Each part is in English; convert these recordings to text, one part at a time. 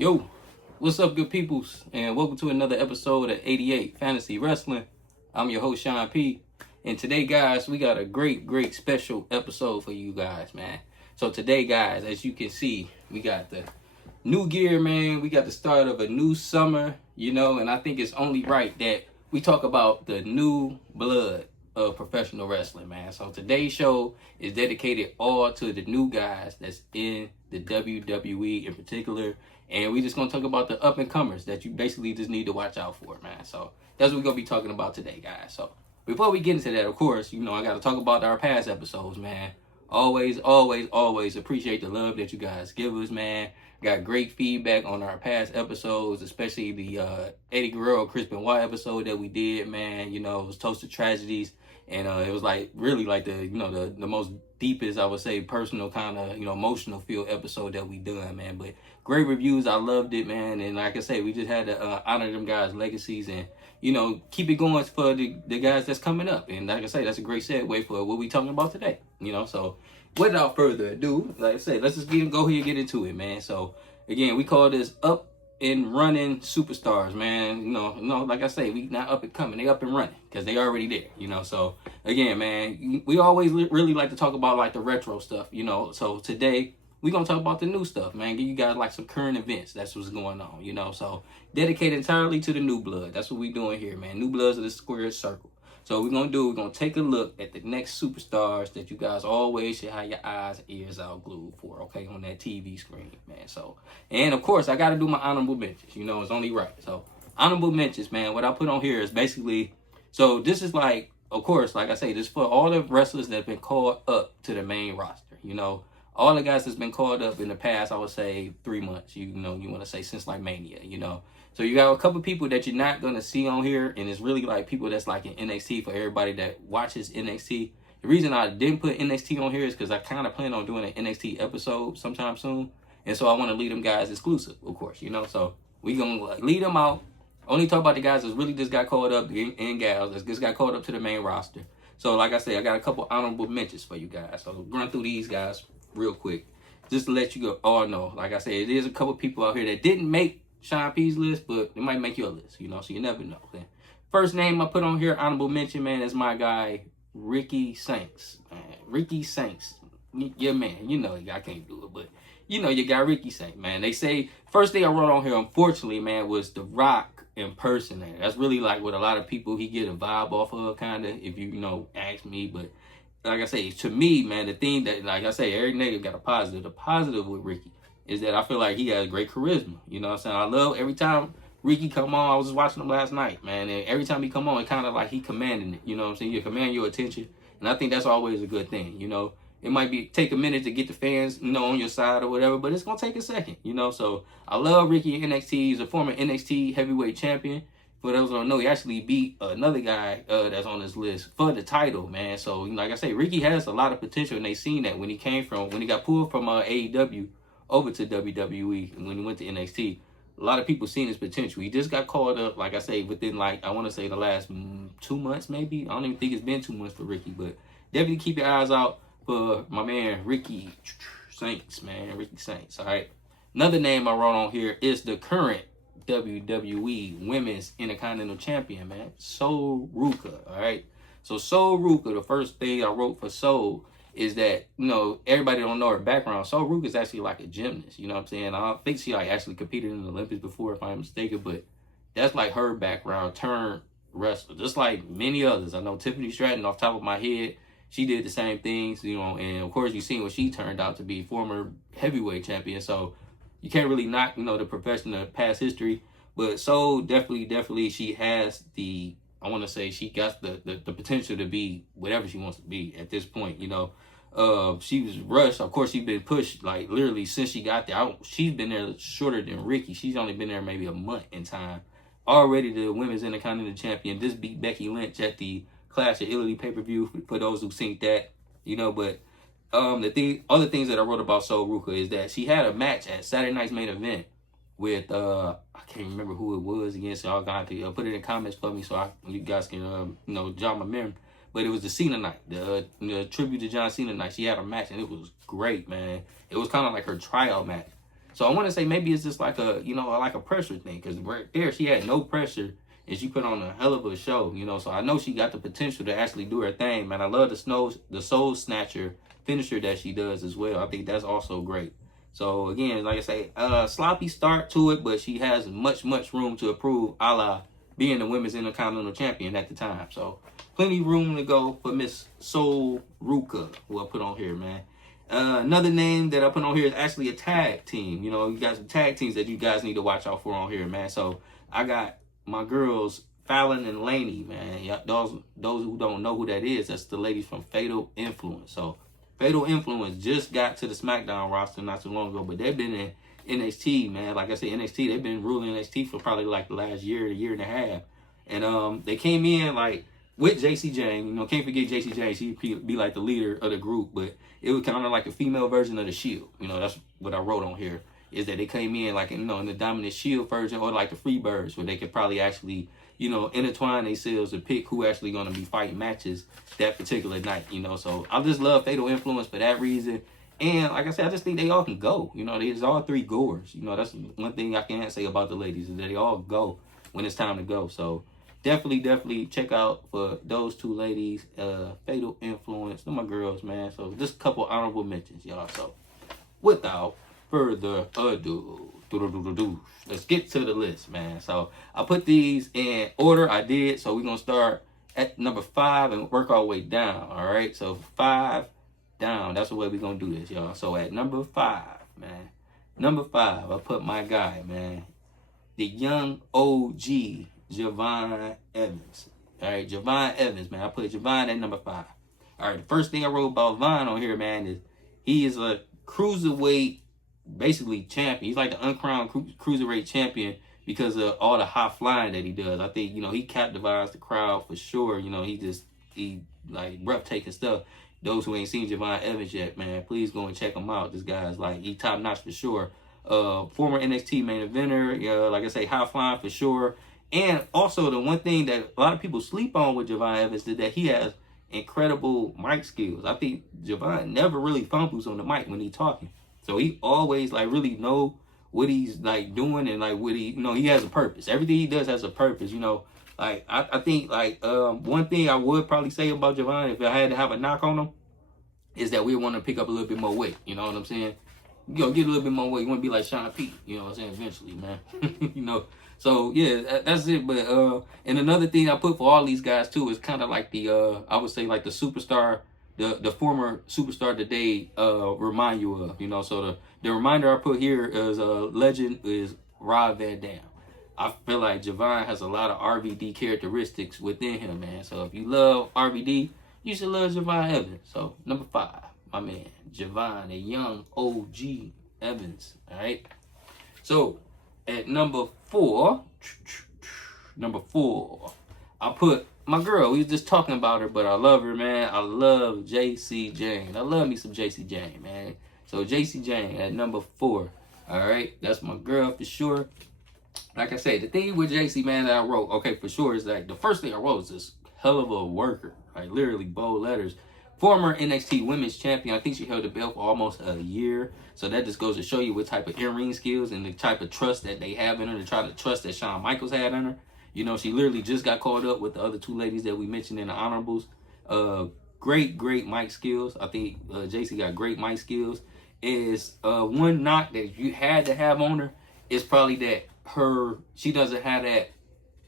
Yo, what's up, good peoples? And welcome to another episode of 88 Fantasy Wrestling. I'm your host, Sean P. And today, guys, we got a great special episode for you guys, man. So today, guys, as you can see, we got the new gear, man. We got the start of a new summer, and I think it's only right that we talk about the new blood of professional wrestling, man. So today's show is dedicated all to the new guys that's in the WWE in particular. And we just gonna talk about the up and comers that you basically just need to watch out for, man. So that's what we're gonna be talking about today, guys. So before we get into that, of course, I gotta talk about our past episodes, man. Always appreciate the love that you guys give us, man. Got great feedback on our past episodes, especially the Eddie Guerrero, Chris Benoit episode that we did, man. It was Toasted Tragedies. And it was really the most deepest, I would say, personal kind of, emotional feel episode that we done, man. But great reviews. I loved it, man. And like I say, we just had to honor them guys' legacies and, keep it going for the guys that's coming up. And like I say, that's a great segue for what we talking about today, So without further ado, like I say, let's just go ahead and get into it, man. So again, we call this Up and Running Superstars, man. Like I say, we not up and coming, they up and running because they already there, So again, man, we always really like to talk about the retro stuff, So today we gonna talk about the new stuff, man. Give you guys some current events. That's what's going on, So dedicated entirely to the new blood. That's what we doing here, man. New bloods of the square circle. So we're going to take a look at the next superstars that you guys always should have your eyes and ears out glued for, okay, on that TV screen, man. So, and of course, I got to do my honorable mentions, it's only right. So, honorable mentions, man, what I put on here is basically, so this is of course, like I say, this is for all the wrestlers that have been called up to the main roster, all the guys that's been called up in the past, I would say 3 months, you want to say since Mania, So you got a couple people that you're not going to see on here, and it's really people that's in NXT for everybody that watches NXT. The reason I didn't put NXT on here is because I kind of plan on doing an NXT episode sometime soon, and so I want to leave them guys exclusive, of course, So we going to lead them out, only talk about the guys that really just got called up, and gals that just got called up to the main roster. So like I say, I got a couple honorable mentions for you guys. So run through these guys real quick, just to let you all know. Like I said, it is a couple people out here that didn't make Sean P's list, but it might make your list, so you never know. Okay? First name I put on here, honorable mention, man, is my guy, Ricky Saints. Man, Ricky Saints. Yeah, man, I can't do it, but you got Ricky Saints, man. They say, first thing I wrote on here, unfortunately, man, was The Rock impersonator. That's really what a lot of people, he get a vibe off of, kind of, if you ask me, but like I say, to me, man, the thing that, like I say, every negative got a positive. The positive with Ricky is that I feel like he has great charisma. You know what I'm saying? I love every time Ricky come on. I was just watching him last night, man. And every time he come on, it kind of he commanding it. You know what I'm saying? You command your attention. And I think that's always a good thing. It might take a minute to get the fans, on your side or whatever, but it's going to take a second, So I love Ricky in NXT. He's a former NXT heavyweight champion. For those who don't know, he actually beat another guy that's on this list for the title, man. So, like I say, Ricky has a lot of potential, and they seen that when he got pulled from AEW over to WWE, and when he went to NXT, a lot of people seen his potential. He just got called up, like I say, within I want to say the last 2 months, maybe. I don't even think it's been 2 months for Ricky, but definitely keep your eyes out for my man Ricky Saints, man. Ricky Saints, all right? Another name I wrote on here is the current WWE Women's Intercontinental Champion, man. Sol Ruca, all right? So Sol Ruca, the first thing I wrote for Sol is that, everybody don't know her background. Sol Ruca is actually a gymnast, you know what I'm saying? I don't think she actually competed in the Olympics before, if I'm mistaken, but that's her background, turned wrestler, just like many others. I know Tiffany Stratton, off the top of my head, she did the same things, and of course you've seen what she turned out to be, former heavyweight champion. So you can't really knock, the professional past history, but Sol definitely, she has I want to say she got the potential to be whatever she wants to be at this point, She was rushed. Of course, she's been pushed, literally since she got there. She's been there shorter than Ricky. She's only been there maybe a month in time. Already the Women's Intercontinental Champion. Just beat Becky Lynch at the Clash of Italy pay-per-view, for those who seen that, but other things that I wrote about Sol Ruca is that she had a match at Saturday Night's Main Event with I can't remember who it was again, so y'all got to put it in comments for me so you guys can jog my memory. But it was the Cena night, the tribute to John Cena night. She had a match and it was great, man. It was kind of like her tryout match. So I want to say maybe it's just like a, you know, like a pressure thing, because right there she had no pressure and she put on a hell of a show, you know. So I know she got the potential to actually do her thing, man. I love the soul snatcher finisher that she does as well. I think that's also great. So again, like I say, sloppy start to it, but she has much room to improve, a la being the women's intercontinental champion at the time. So plenty room to go for Miss Sol Ruca, who I put on here, man. Another name that I put on here is actually a tag team. You know, you got some tag teams that you guys need to watch out for on here, man. So I got my girls, Fallon and Laney, man. Those who don't know who that is, that's the ladies from Fatal Influence. So Fatal Influence just got to the SmackDown roster not too long ago, but they've been in NXT, man. Like I said, NXT, they've been ruling NXT for probably like the last year and a half. And they came in like with JC Jane. You know, can't forget JC Jane. She'd be like the leader of the group, but it was kind of like a female version of the Shield. You know, that's what I wrote on here, is that they came in like, you know, in the dominant Shield version, or like the Freebirds, where they could probably actually, you know, intertwine themselves to pick who actually going to be fighting matches that particular night, you know. So I just love Fatal Influence for that reason. And like I said, I just think they all can go. You know, there's all three goers. You know, that's one thing I can't say about the ladies, is that they all go when it's time to go. So definitely check out for those two ladies, Fatal Influence. They're my girls, man. So just a couple honorable mentions, y'all. So without further ado, let's get to the list, man. So I put these in order. I did. So we're gonna start at number 5 and work our way down. All right. So 5 down. That's the way we're gonna do this, y'all. So at number 5, man. Number 5, I put my guy, man. The young OG, Javon Evans. All right, Javon Evans, man. I put Javon at number 5. All right, the first thing I wrote about Vaughn on here, man, is he is a cruiserweight, basically champion. He's like the uncrowned cruiserweight champion because of all the high flying that he does. I think, you know, he captivates the crowd for sure. You know, he like breathtaking stuff. Those who ain't seen Javon Evans yet, man, please go and check him out. This guy's like, he top notch for sure. Former NXT main eventer, like I say, high flying for sure. And also the one thing that a lot of people sleep on with Javon Evans is that he has incredible mic skills. I think Javon never really fumbles on the mic when he's talking. So he always like really know what he's like doing, and like what he, you know, he has a purpose. Everything he does has a purpose, you know. Like I think like one thing I would probably say about Javon, if I had to have a knock on him, is that we want to pick up a little bit more weight. You know what I'm saying? You know, get a little bit more weight. You want to be like Sean P. You know what I'm saying? Eventually, man. You know. So yeah, that's it. But and another thing I put for all these guys too is kind of like the I would say like the superstar, the former superstar that they remind you of. You know, so the reminder I put here is legend is Rob Van Dam. I feel like Javon has a lot of RVD characteristics within him, man. So if you love RVD, you should love Javon Evans. So number 5, my man, Javon, a young OG Evans. All right. So at number 4, I put my girl. We was just talking about her, but I love her, man. I love JC Jane. I love me some JC Jane, man. So JC Jane at number 4. All right. That's my girl for sure. Like I said, the thing with JC, man, that I wrote, okay, for sure, is like the first thing I wrote is this hell of a worker. Like literally bold letters. Former NXT Women's Champion. I think she held the belt for almost a year. So that just goes to show you what type of in-ring skills and the type of trust that they have in her, to try to trust that Shawn Michaels had in her. You know, she literally just got called up with the other 2 ladies that we mentioned in the honorables. Great mic skills. I think JC got great mic skills. Is one knock that you had to have on her is probably that she doesn't have that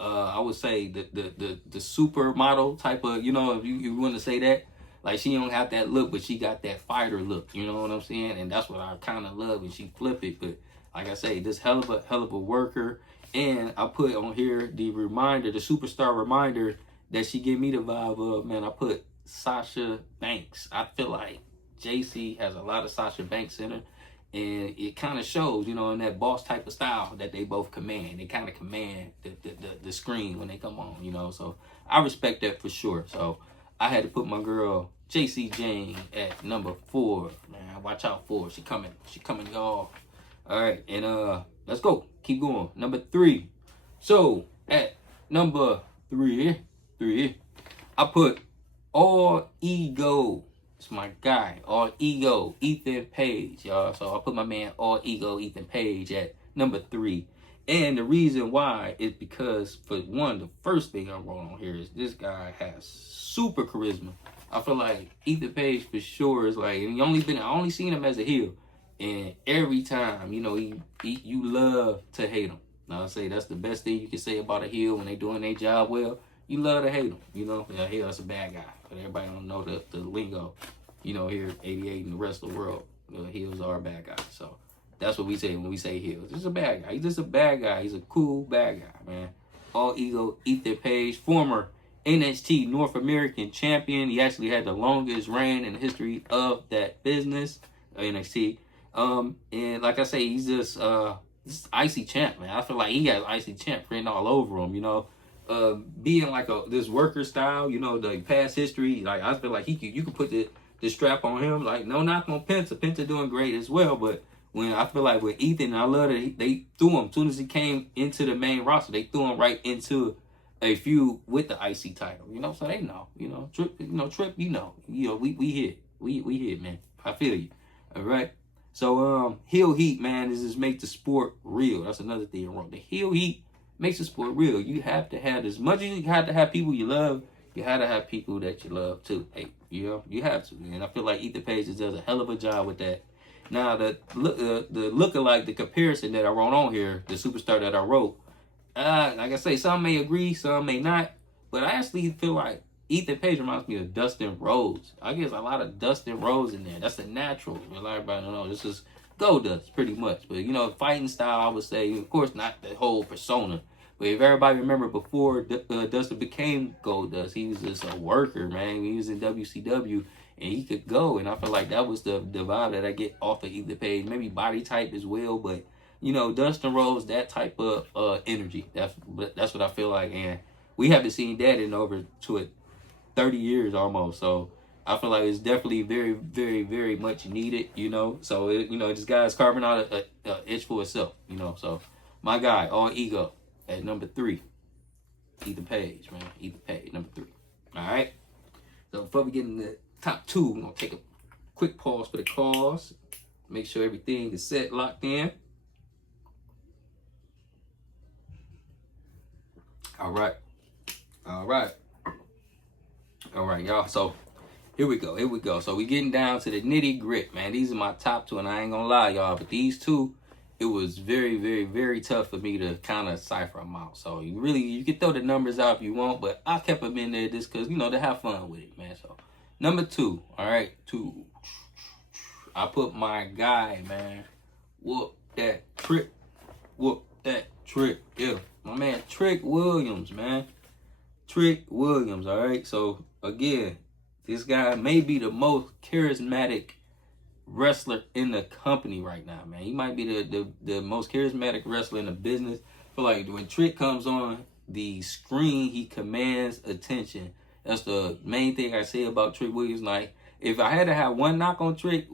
I would say the supermodel type of, you know, if you want to say that, like she don't have that look, but she got that fighter look, you know what I'm saying? And that's what I kind of love, and she flip it. But like I say, this hell of a worker. And I put on here the reminder, the superstar reminder that she gave me the vibe of, man. I put Sasha Banks. I feel like JC has a lot of Sasha Banks in her. And it kind of shows, you know, in that boss type of style that they both command. They kind of command the screen when they come on, you know. So I respect that for sure. So I had to put my girl JC Jane at number 4. Man, watch out for her. She coming, y'all. All right, and let's go. Keep going. Number 3. So at number 3, I put All Ego It's my guy, All Ego, Ethan Page, y'all. So I put my man All Ego, Ethan Page at number 3. And the reason why is because, for one, the first thing I wrote on here is this guy has super charisma. I feel like Ethan Page for sure is like, and I only seen him as a heel. And every time, you know, you love to hate him. Now I say that's the best thing you can say about a heel when they doing their job well. You love to hate them, you know. Yeah, heel is a bad guy, but everybody don't know the lingo, you know. Here, 88 and the rest of the world, heels are bad guys. So that's what we say when we say heels. He's a bad guy. He's just a bad guy. He's a cool bad guy, man. All Ego, Ethan Page, former NXT North American champion. He actually had the longest reign in the history of that business, NXT. And like I say, he's just icy champ, man. I feel like he has icy champ written all over him, you know. Being like this worker style, you know, the past history, like I feel like you could put the strap on him. Like, no knock on Penta doing great as well, but when I feel like with Ethan, I love that they threw him as soon as he came into the main roster, they threw him right into a feud with the IC title, you know. So they know, you know, Tripp, you know, we hit, man. I feel you, all right. So heel heat, man, is just make the sport real. That's another thing wrong. The heel heat makes the sport real. You have to have, as much as you have to have people you love, you have to have people that you love too. Hey, you know, you have to. And I feel like Ethan Page does a hell of a job with that. Now the lookalike, the comparison that I wrote on here, the superstar that I wrote, like I say, some may agree, some may not, but I actually feel like Ethan Page reminds me of Dustin Rhodes. I guess a lot of Dustin Rhodes in there. That's the natural. A lot of everybody don't know. This is Goldust, pretty much. But, you know, fighting style, I would say, of course, not the whole persona. But if everybody remember before Dustin became Goldust, he was just a worker, man. He was in WCW, and he could go. And I feel like that was the vibe that I get off of Ethan Page. Maybe body type as well, but, you know, Dustin Rhodes, that type of energy. That's what I feel like. And we haven't seen that in over to it 30 years almost. So I feel like it's definitely very, very, very much needed, you know. So, you know, this guy's carving out a itch for itself, you know. So my guy, All Ego, at number 3. Ethan Page, man. Ethan Page, number 3. All right. So before we get in the top 2, we're going to take a quick pause for the calls. Make sure everything is set, locked in. All right. All right. All right, y'all. So here we go. So we getting down to the nitty grit, man. These are my top 2, and I ain't gonna lie, y'all, but these 2, it was very, very, very tough for me to kind of cipher them out. So you can throw the numbers out if you want, but I kept them in there just because, you know, to have fun with it, man. So number 2, all right, 2. I put my guy, man. Whoop that Trick. Whoop that Trick. Yeah, my man Trick Williams, man. Trick Williams, all right? So, again, this guy may be the most charismatic wrestler in the company right now, man. He might be the most charismatic wrestler in the business. I feel like when Trick comes on the screen, he commands attention. That's the main thing I say about Trick Williams. Like, if I had to have one knock on Trick,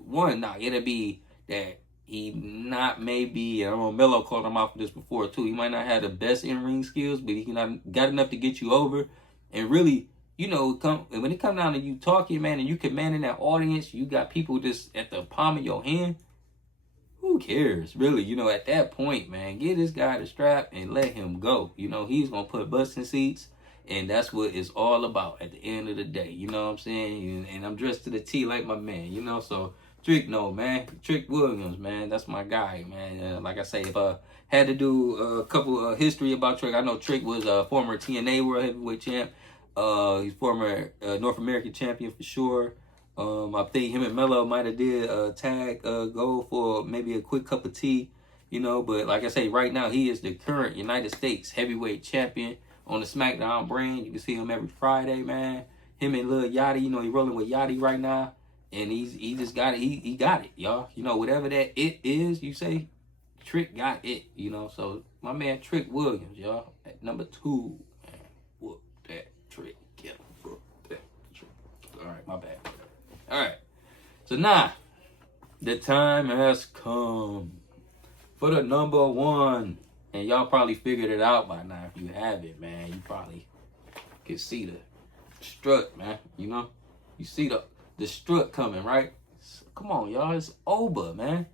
it'd be that he not maybe, I don't know, Melo called him out for this before too. He might not have the best in-ring skills, but he got enough to get you over. And really, you know, when it comes down to you talking, man, and you commanding that audience, you got people just at the palm of your hand. Who cares, really? You know, at that point, man, give this guy the strap and let him go. You know, he's going to put butts in seats, and that's what it's all about at the end of the day. You know what I'm saying? And I'm dressed to the T like my man, you know, so Trick, no, man. Trick Williams, man. That's my guy, man. Like I say, if I had to do a couple history about Trick, I know Trick was a former TNA World Heavyweight Champ. He's former North American champion for sure. I think him and Melo might have did a tag go for maybe a quick cup of tea, you know. But like I say, right now he is the current United States Heavyweight Champion on the SmackDown brand. You can see him every Friday, man. Him and Lil Yachty, you know, he rolling with Yachty right now. And he just got it. He got it, y'all. You know, whatever that it is, you say, Trick got it, you know. So, my man Trick Williams, y'all, at number 2. Man, whoop that Trick. Get him. Whoop that Trick. All right, my bad. All right. So, now, the time has come for the number 1. And y'all probably figured it out by now. If you have it, man, you probably can see the strut, man. You know? You see the the strut coming, right? So, come on, y'all. It's Oba, man.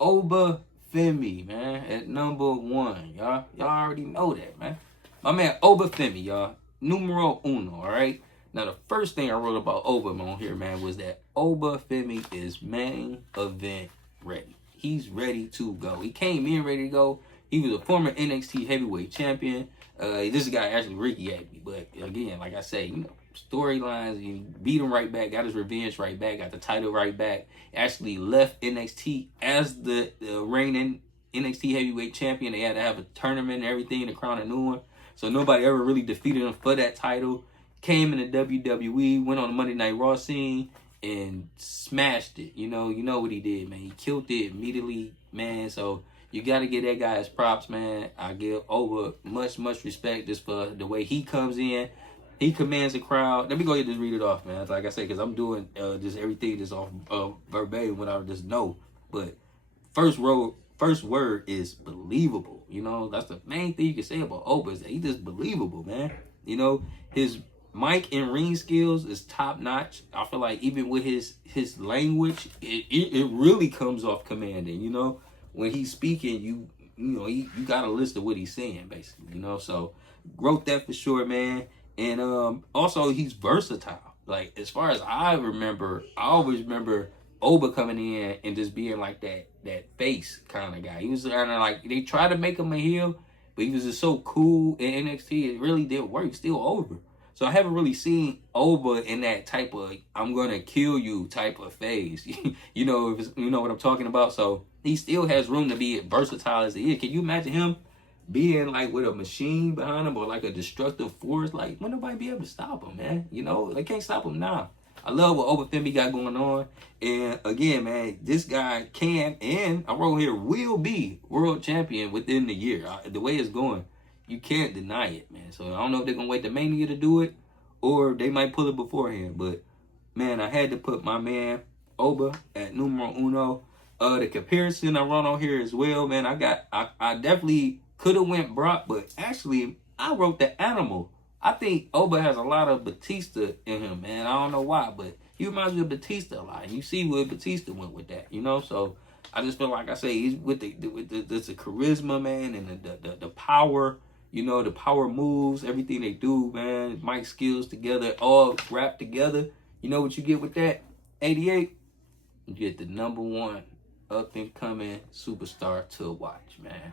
Oba Femi, man, at number 1, y'all. Y'all already know that, man. My man Oba Femi, y'all. Numero uno, all right? Now, the first thing I wrote about Oba on here, man, was that Oba Femi is main event ready. He's ready to go. He came in ready to go. He was a former NXT heavyweight champion. This guy actually Ricky at me, but again, like I say, you know, storylines. He beat him right back, got his revenge right back, got the title right back. Actually left NXT as the reigning NXT heavyweight champion. They had to have a tournament and everything to crown a new one. So nobody ever really defeated him for that title. Came in the WWE, went on the Monday Night Raw scene and smashed it. You know what he did, man. He killed it immediately, man. So you got to give that guy his props, man. I give Oba much respect just for the way he comes in. He commands the crowd. Let me go ahead and just read it off, man. Like I say, because I'm doing just everything just off verbatim what I just know. But first word is believable. You know, that's the main thing you can say about Oba is that he just believable, man. You know, his mic and ring skills is top notch. I feel like even with his language, it really comes off commanding. You know, when he's speaking, you got a list of what he's saying, basically. You know, so wrote that for sure, man. And also he's versatile. Like as far as I remember, I always remember Oba coming in and just being like that face kind of guy. He was kind of like, they tried to make him a heel, but he was just so cool in NXT. It really didn't work. Still over. So I haven't really seen Oba in that type of I'm gonna kill you type of phase. You know what I'm talking about. So he still has room to be versatile as he is. Can you imagine him being like with a machine behind him or like a destructive force? Like, will nobody be able to stop him, man? You know, they can't stop him now. I love what Oba Femi got going on. And again, man, this guy can, and I wrote here, will be world champion within the year. The way it's going, you can't deny it, man. So I don't know if they're going to wait to Mania to do it or they might pull it beforehand. But, man, I had to put my man Oba at numero uno. The comparison I wrote on here as well, man, I definitely could have went Brock, but actually I wrote the Animal. I think Oba has a lot of Batista in him, man. I don't know why, but he reminds me of Batista a lot. And you see where Batista went with that, you know? So I just feel like I say he's with the charisma, man, and the power, you know, the power moves, everything they do, man. Mic skills together, all wrapped together. You know what you get with that? 88, you get the number 1 up and coming superstar to watch, man.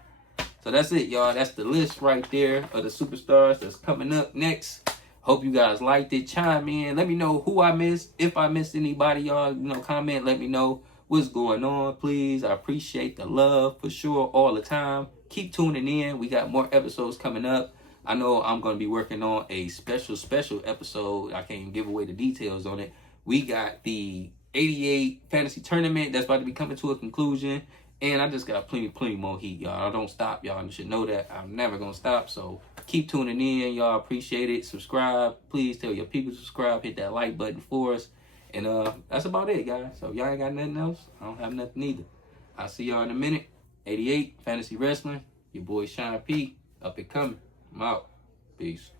So that's it, y'all. That's the list right there of the superstars that's coming up next. Hope you guys liked it. Chime in. Let me know who I missed. If I missed anybody, y'all, comment. Let me know what's going on, please. I appreciate the love for sure all the time. Keep tuning in. We got more episodes coming up. I know I'm going to be working on a special episode. I can't even give away the details on it. We got the 88 fantasy tournament that's about to be coming to a conclusion. And I just got plenty more heat, y'all. I don't stop, y'all. You should know that. I'm never going to stop. So keep tuning in, y'all. Appreciate it. Subscribe. Please tell your people to subscribe. Hit that like button for us. And that's about it, guys. So if y'all ain't got nothing else, I don't have nothing either. I'll see y'all in a minute. 88 Fantasy Wrestling. Your boy Sean P. Up and coming. I'm out. Peace.